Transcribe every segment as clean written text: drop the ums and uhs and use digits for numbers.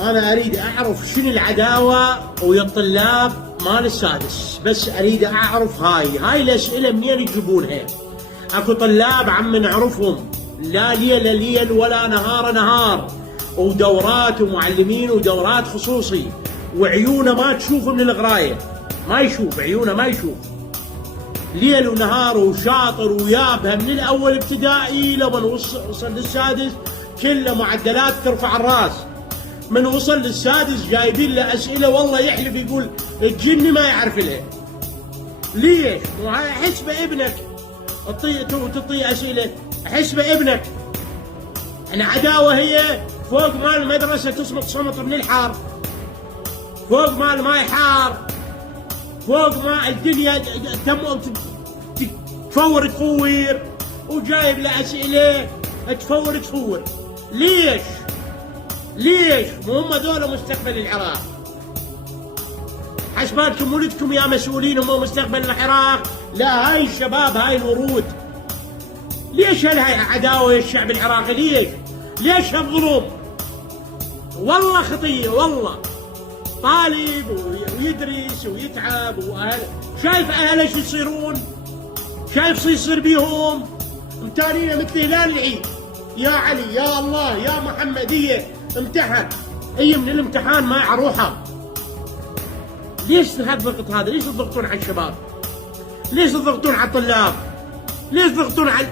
أنا أريد أعرف شنو العداوة ويا الطلاب مال السادس، بس أريد أعرف هاي الأسئلة منين يجيبونها؟ أكو طلاب عم نعرفهم لا ليل ولا نهار، ودورات ومعلمين ودورات خصوصي، وعيونه ما تشوف من القراية، ما يشوف عيونه، ما يشوف ليل ونهار، وشاطر ويابها من الأول ابتدائي لما وصل للسادس كله معدلات ترفع الراس. من وصل للسادس جايبين له أسئلة والله يحلف يقول الجني ما يعرف لها. ليش؟ حسبة ابنك تعطيه أسئلة، حسبة ابنك. احنا عداوة هي فوق مال المدرسة تصمت صمت من الحار، فوق مال ما يحار، فوق ما الدنيا تفور وجايب له أسئلة تفور. ليش؟ مو هم ذولا مستقبل العراق؟ حسباتكم ولدكم يا مسؤولين هم مستقبل العراق؟ لا، هاي الشباب، هاي الورود. ليش هاي عداوة الشعب العراقي؟ ليش هالظلم؟ والله خطية، والله طالب ويدرس ويتعب شايف أهله شو يصيرون؟ شايف شو يصير بيهم؟ امتحانين مثل هلال العيد. يا علي، يا الله، يا محمدية، امتحن اي من الامتحان ما يعروحها. ليش هالضغط هذا؟ ليش تضغطون على الشباب؟ ليش تضغطون على الطلاب؟ ليش تضغطون على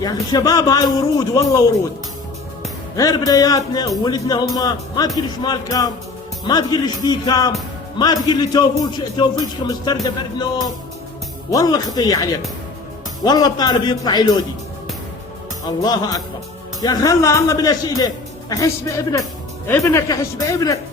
يا اخي الشباب؟ هاي ورود، والله ورود، غير بنياتنا وولدنا هم. ما تقول لي شمال كام، ما تقول لي شبيه كام، ما تقول لي توفيقكم مستردف ارنوب. والله خطيه عليكم، والله الطالب يطلع يلودي. الله اكبر يا اخي، الله بالاسئله. احس بابنك، احس بابنك.